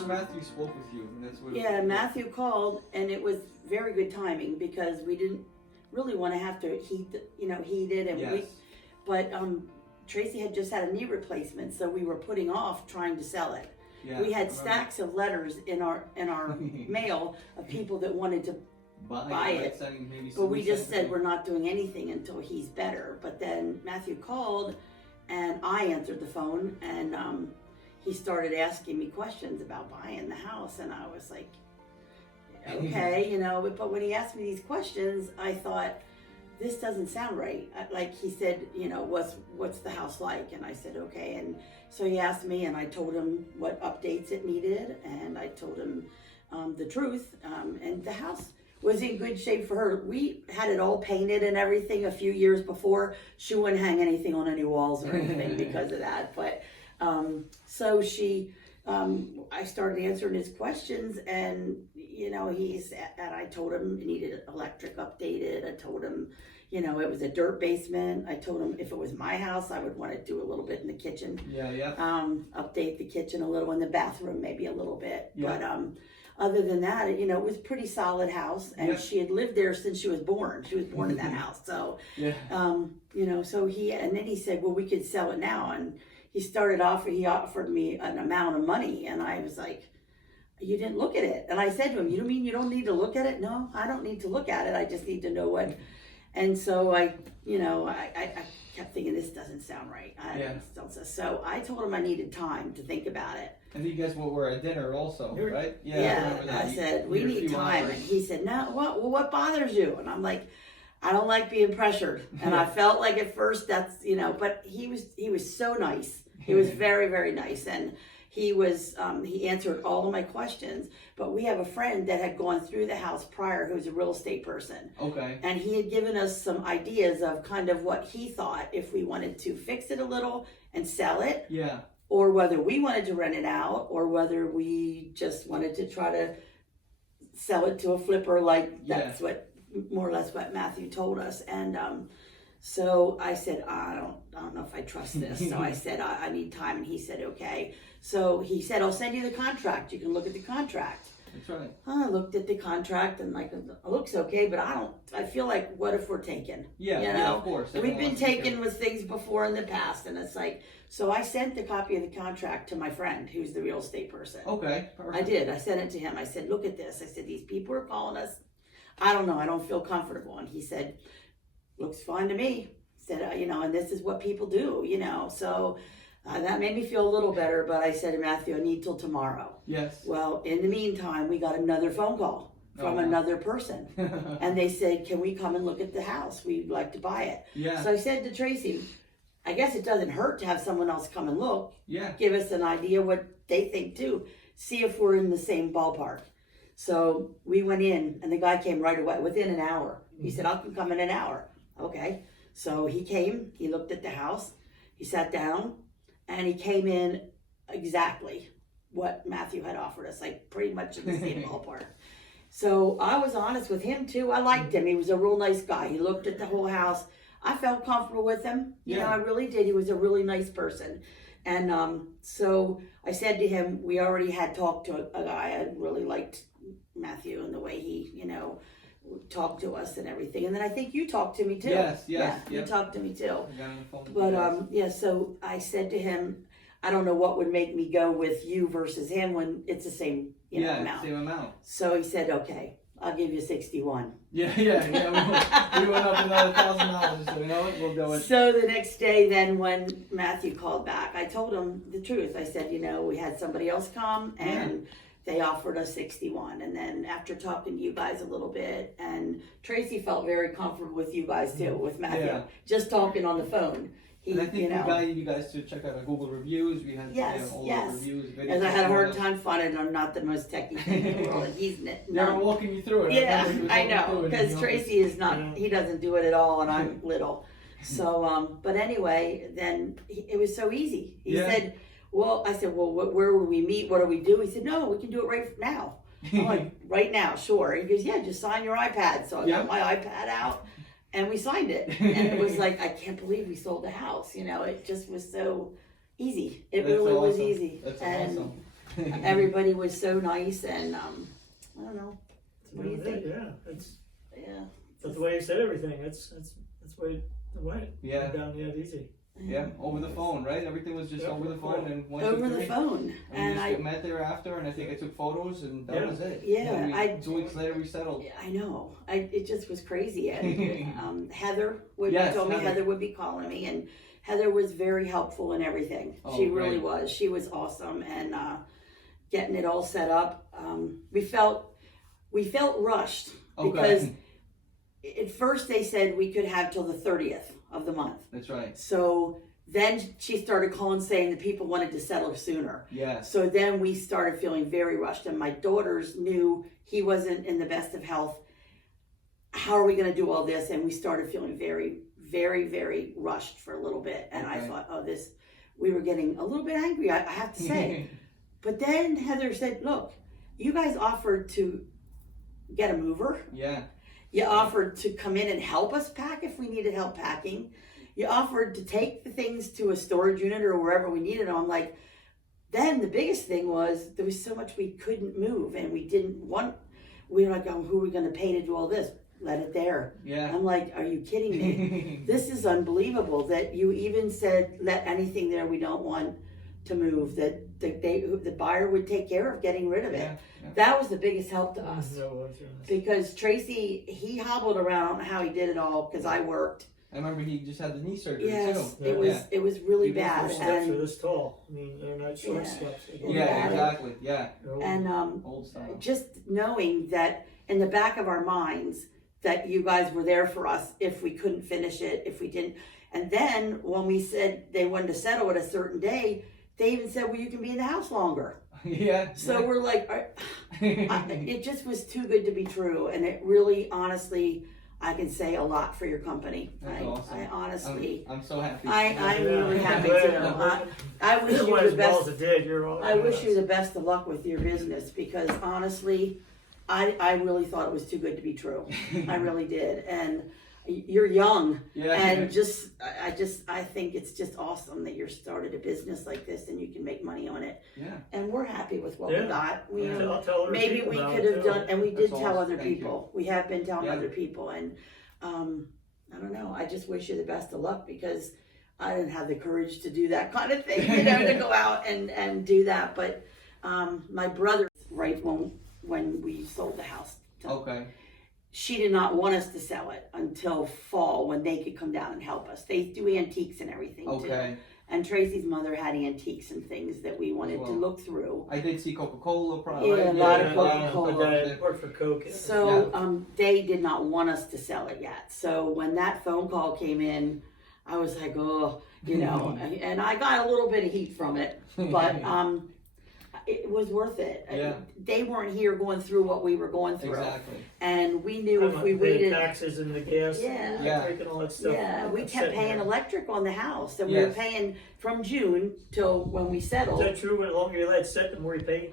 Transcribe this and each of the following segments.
Matthew spoke with you, and that's what. Yeah, Matthew called, and it was very good timing because we didn't really want to have to heat it, and Yes. but Tracy had just had a knee replacement, so we were putting off trying to sell it. Yeah, We had stacks of letters in our mail of people that wanted to buy it, but we just said we're not doing anything until he's better. But then Matthew called, and I answered the phone, and he started asking me questions about buying the house, and I was like, okay, but when he asked me these questions, I thought, this doesn't sound right. Like he said, what's the house like? And I said, okay. And so he asked me, and I told him what updates it needed, and I told him the truth. And the house was in good shape for her. We had it all painted and everything a few years before. She wouldn't hang anything on any walls or anything because of that. But so I started answering his questions, and I told him it needed electric updated. I told him, it was a dirt basement. I told him if it was my house, I would want to do a little bit in the kitchen. Yeah. Update the kitchen a little, in the bathroom maybe a little bit. Yeah. But other than that, it was a pretty solid house, and she had lived there since she was born. She was born in that house, so yeah. So then he said, well, we could sell it now, and he offered me an amount of money, and I was like, you didn't look at it. And I said to him, you mean you don't need to look at it? No, I don't need to look at it. I just need to know what. And so I kept thinking, this doesn't sound right. So I told him I needed time to think about it. And you guys were at dinner also, right? Yeah. I said, we need time. And he said, no, what bothers you? And I'm like, I don't like being pressured. And I felt like at first that's, but he was so nice. He was very, very nice. And he answered all of my questions, but we have a friend that had gone through the house prior who was a real estate person. Okay. And he had given us some ideas of kind of what he thought if we wanted to fix it a little and sell it. Yeah. Or whether we wanted to rent it out, or whether we just wanted to try to sell it to a flipper, like that's what more or less what Matthew told us. And so I said, I don't know if I trust this. So I said, I need time. And he said, okay. So he said, I'll send you the contract. You can look at the contract. That's right. I looked at the contract, and like, it looks okay, but I feel like, what if we're taken? Yeah, of course. We've been taken with things before in the past, and it's like, so I sent the copy of the contract to my friend who's the real estate person. Okay. Perfect. I did. I sent it to him. I said, look at this. I said, these people are calling us. I don't know. I don't feel comfortable. And he said, looks fine to me. Said, and this is what people do, so that made me feel a little better. But I said to Matthew, I need till tomorrow. Yes. Well, in the meantime, we got another phone call from another person, and they said, can we come and look at the house? We'd like to buy it. Yeah. So I said to Tracy, I guess it doesn't hurt to have someone else come and look. Yeah. Give us an idea what they think too. See if we're in the same ballpark. So we went in, and the guy came right away within an hour. He said, I can come in an hour. Okay. So he came, he looked at the house, he sat down, and he came in exactly what Matthew had offered us, like pretty much in the same ballpark. So I was honest with him too. I liked him. He was a real nice guy. He looked at the whole house. I felt comfortable with him. I really did. He was a really nice person. And so I said to him, we already had talked to a guy. I really liked Matthew and the way he, talked to us and everything. And then I think you talked to me too. Yes. You talked to me too. I got on the phone. But so I said to him, I don't know what would make me go with you versus him when it's the same amount. Same amount. So he said, okay, I'll give you 61. Yeah. We went up another $1,000. So you know what? We'll go with. So the next day, then when Matthew called back, I told him the truth. I said, we had somebody else come, and they offered us 61. And then after talking to you guys a little bit, and Tracy felt very comfortable with you guys too, with Matthew, just talking on the phone. And I think we value you guys to check out our Google reviews. We had all the reviews. Because I had a hard time finding. I'm not the most techie thing in the world, and he's never walking you through it. Yeah, I know. Because Tracy is not. He doesn't do it at all, and I'm little. So, but anyway, then it was so easy. He said, "Well," I said, "Well, where will we meet? What do we do?" He said, "No, we can do it right now." I'm like, "Right now, sure." He goes, "Yeah, just sign your iPad." So I got my iPad out. And we signed it, and it was like, I can't believe we sold the house. It just was so easy. It really was easy. That's and awesome. everybody was so nice, and I don't know. What do you think? Yeah, that's the way you said everything. That's the way it went. Yeah. Went down the easy. Yeah, over the phone, right? Everything was just over the phone, and over the phone. And we just met there after, and I think I took photos, and that was it. Yeah, 2 weeks later we settled. I know. It just was crazy. And Heather told me Heather would be calling me, and Heather was very helpful in everything. She really was. She was awesome, and getting it all set up. We felt rushed because at first they said we could have till the 30th of the month. That's right. So then she started calling saying that people wanted to settle sooner. Yeah. So then we started feeling very rushed, and my daughters knew he wasn't in the best of health. How are we going to do all this? And we started feeling very, very, very rushed for a little bit. And I thought, we were getting a little bit angry, I have to say. But then Heather said, look, you guys offered to get a mover. Yeah. You offered to come in and help us pack if we needed help packing. You offered to take the things to a storage unit or wherever we needed them. Like, then the biggest thing was there was so much we couldn't move, and we were like, oh, who are we going to pay to do all this? Let it there. Yeah. I'm like, are you kidding me? This is unbelievable that you even said, let anything there we don't want to move, that the buyer would take care of getting rid of it. Yeah. That was the biggest help to us. Because Tracy, he hobbled around. I don't know how he did it all because I worked. I remember he just had the knee surgery too. Yes, it was really bad. Your steps are this tall. I mean, they're not short steps. Yeah, exactly. Yeah. And old style. Just knowing that in the back of our minds that you guys were there for us if we couldn't finish it, if we didn't. And then when we said they wanted to settle at a certain day, they even said, well, you can be in the house longer. Yeah. So we're like, it just was too good to be true. And it really, honestly, I can say a lot for your company. That's awesome. I honestly. I'm so happy. I'm really happy too. I wish you the best. I wish you the best of luck with your business, because honestly, I really thought it was too good to be true. I really did. And you're young, and I think it's just awesome that you started a business like this and you can make money on it. Yeah. And we're happy with what we got. Maybe we could have done, and we did tell other people. We have been telling other people, and I don't know. I just wish you the best of luck, because I didn't have the courage to do that kind of thing, to go out and do that. But my brother, right when we sold the house. She did not want us to sell it until fall, when they could come down and help us. They do antiques and everything too. And Tracy's mother had antiques and things that we wanted to look through. I did see Coca-Cola probably. Yeah, a lot of Coca-Cola. Worked for Coke. So they did not want us to sell it yet. So when that phone call came in, I was like, and I got a little bit of heat from it, but it was worth it. Yeah. They weren't here going through what we were going through. Exactly. And we knew if we waited. Taxes and the gas and electric and all that stuff. Yeah, we kept paying electric on the house, and we were paying from June till when we settled. Is that true? The longer you let it sit, the more you pay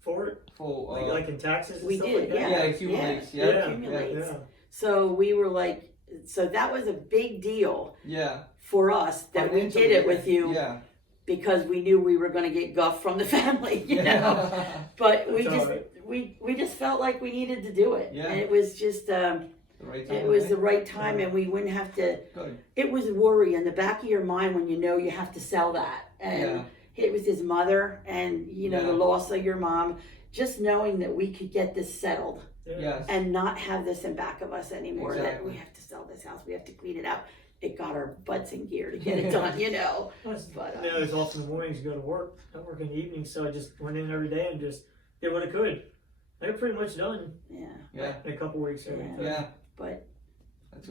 for it? Like in taxes and stuff like that? Yeah, it accumulates. Yeah, it accumulates. Yeah. So we were like, so that was a big deal for us that we did it with you. Yeah. Because we knew we were going to get guff from the family, But we just felt like we needed to do it, and it was just the right time, and we wouldn't have to. It was worry in the back of your mind when you have to sell that, and it was his mother, and the loss of your mom. Just knowing that we could get this settled, and not have this in back of us anymore. That we have to sell this house, we have to clean it out. It got our butts in gear to get it done, But it's often the mornings you go to work. I work in the evenings, so I just went in every day and just did what I could. They're pretty much done. Yeah. In a couple weeks. But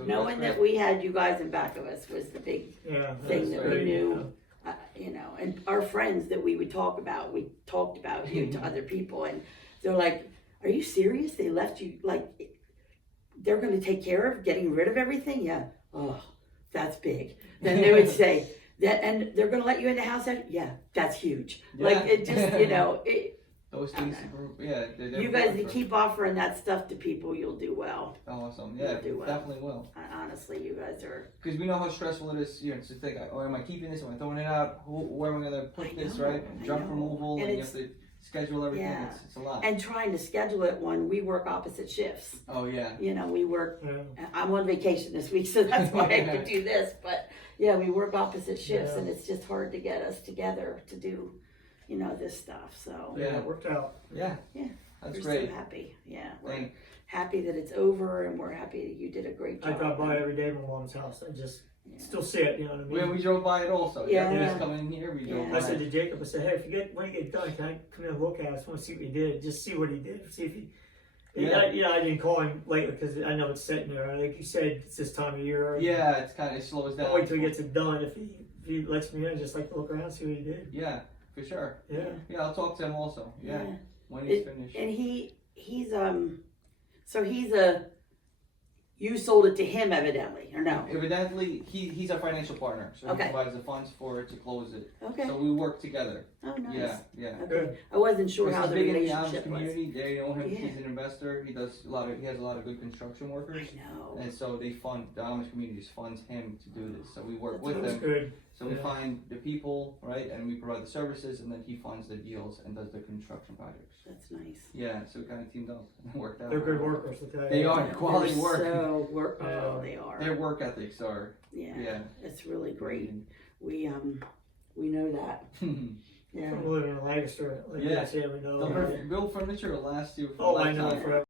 knowing that we had you guys in back of us was the big thing that we knew. And our friends that we talked about you to other people, and they're like, "Are you serious? They left you like they're going to take care of getting rid of everything?" Yeah. Oh. That's big. Then they would say that, and they're going to let you in the house. That's huge. Like it just, those things, you guys keep offering that stuff to people, you'll do well. Awesome. Yeah, definitely will. Honestly, you guys are. Because we know how stressful it is. To think, am I keeping this? Am I throwing it out? Where am I going to put this? Right? Junk removal, and you have to schedule everything. Yeah. It's a lot. And trying to schedule it when we work opposite shifts. Oh yeah. You know, we work. I'm on vacation this week, so that's why I could do this. But yeah, we work opposite shifts, and it's just hard to get us together to do, you know, this stuff. So yeah, it worked out. Yeah. Yeah. That's we're great. So happy. Yeah. We're happy that it's over, and we're happy that you did a great job. I drive by every day at my mom's house. I just still see it, you know what I mean? When we drove by it also. Yeah. Just coming in here, we drove by. I said to Jacob, I said, hey, if you get when you get done, can I come in and look at it? I just want to see what he did. Just see what he did. See if he. I didn't call him later because I know it's sitting there. Like you said, it's this time of year. Yeah, it's kind of slows down. I'll wait till he gets it done. If he lets me in, I just like to look around and see what he did. Yeah, for sure. Yeah. Yeah, I'll talk to him also. Yeah. When he's finished. And you sold it to him evidently, or no? Evidently, he's our financial partner, so he provides the funds for it to close it. Okay. So we work together. Oh, nice. Yeah. Okay. I wasn't sure how the relationship was. Community. They know him. He's an investor. He has a lot of good construction workers. I know. And so the Amish community funds him to do this. So we work with That's them. Good. So we find the people, right, and we provide the services, and then he funds the deals and does the construction projects. That's nice. Yeah, so we kind of teamed up and worked out. They're good workers, I tell you. They are quality work. They are. Their work ethics are. Yeah. It's really great. We know that. Yeah. I'm living in Lancaster. Like we know. Build furniture will last you for a Oh, lifetime. I know forever.